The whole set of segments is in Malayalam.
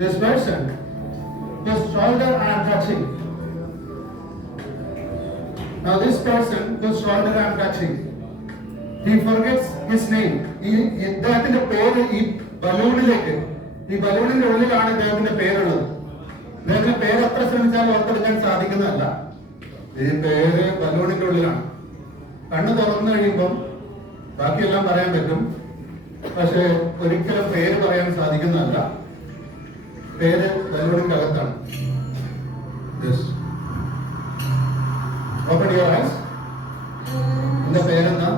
This person, his shoulder are touching. Now this person, whose shoulder I am touching, he forgets his name. ഇദ്ദേഹത്തിന്റെ പേര് ഈ ബലൂണിലേക്ക്, ഈ ബലൂണിന്റെ ഉള്ളിലാണ് ഇദ്ദേഹത്തിന്റെ പേരുള്ളത്. ഇദ്ദേഹത്തിന്റെ പേര് എത്ര ശ്രമിച്ചാലും ഓർത്തെടുക്കാൻ സാധിക്കുന്നതല്ല. ഈ പേര് ബലൂണിന്റെ ഉള്ളിലാണ്. കണ്ണ് തുറന്നു കഴിയുമ്പം ബാക്കിയെല്ലാം പറയാൻ പറ്റും, പക്ഷെ ഒരിക്കലും പേര് പറയാൻ സാധിക്കുന്നതല്ല. പേര് ബലൂണിന്റെ അകത്താണ്. Open your eyes. എന്റെ പേരെന്താ?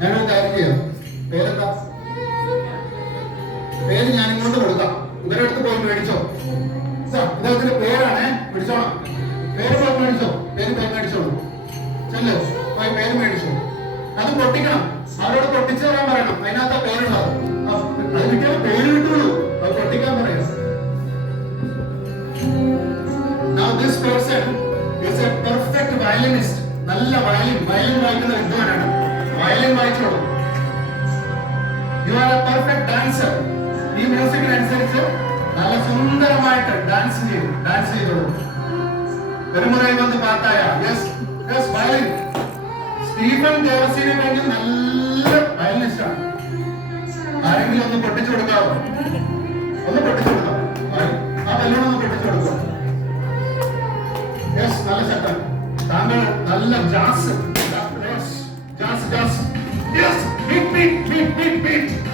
ഞാനൊരു കാര്യം ചെയ്യാം. പേരെന്താ? പേര് ഞാൻ ഇങ്ങോട്ട് കൊടുക്കാം. ഇവരുടെ അടുത്ത് പോയി മേടിച്ചോ. ഇദ്ദേഹത്തിന്റെ പേരാണ്, പിടിച്ചോണം. പേര് പോയി മേടിച്ചോ. പേര് പോയി മേടിച്ചോളൂ. ചെല്ലോ, പോയി പേര് മേടിച്ചോ. അത് പൊട്ടിക്കണം. അവരോട് പൊട്ടിച്ചു തരാൻ പറയണം. അതിനകത്ത് പേരുള്ളത്. അത് കിട്ടിയാൽ പേര് കിട്ടുള്ളൂ. അത് പൊട്ടിക്കാൻ പറയാം. Now this person is a perfect violinist. നല്ല വയലിൻ വായിക്കുന്ന വിദ്വാനാണ്. വയലിൻ വായിച്ചോളൂ. You are a perfect dancer. ഈ മ്യൂസിക്കിനനുസരിച്ച് നല്ല സുന്ദരമായിട്ട് ഡാൻസ് ചെയ്തോളൂ. ഒരു മുறை വന്ന് പാട്ടായ വയലിൻ. സ്റ്റീഫൻ ദേവസിനെ കഴിഞ്ഞ് നല്ല വയലിനിസ്റ്റ് ആണ്. ആരെങ്കിലും ഒന്ന് പൊട്ടിച്ചു കൊടുക്കാവോ? ഒന്ന് പൊട്ടിച്ചു കൊടുക്കാം. ആ ബലൂൺ ഒന്ന് പൊട്ടിച്ചു കൊടുക്കാം. നല്ല ശബ്ദം. താങ്കൾ നല്ല ജാസ്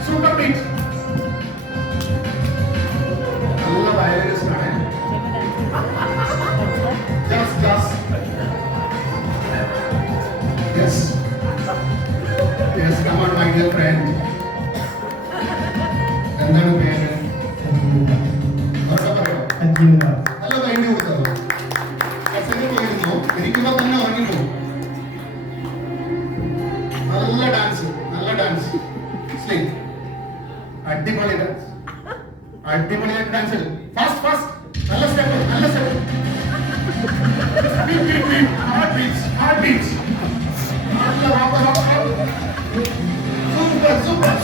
സൂപ്പർ ബീറ്റ്. നല്ല വയലിനിസ്റ്റ് ആണ്. Jazz come on my dear friend. എന്താണ് പേര്? അവരോട് പറയോ? നല്ല കൈ കൊടുത്തോ. ഇരിക്കുമ്പോ തന്നെ ഉറങ്ങിപ്പോ. നല്ല ഡാൻസ്. അടിപൊളിയായിട്ട് ഡാൻസ്. ഫാസ്റ്റ്. നല്ല സ്റ്റെപ്പ്. Heart beats.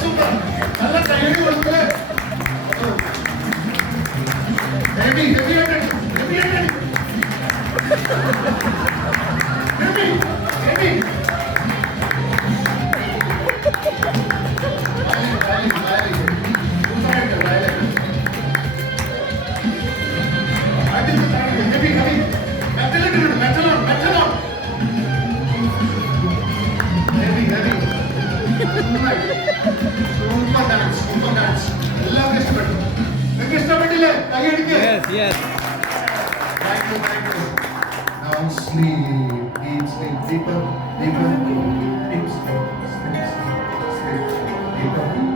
സൂപ്പർ. നല്ല കൈയ്യടി കൊടുക്കേ. ഹെവി. Super dance. എല്ലാവർക്കും ഇഷ്ടപ്പെട്ടു. നിങ്ങൾക്ക് ഇഷ്ടപ്പെട്ടില്ലേ? കൈയടിക്ക്. Yes. Thank you. Now sleep. Deeper. Deep sleep. Deeper.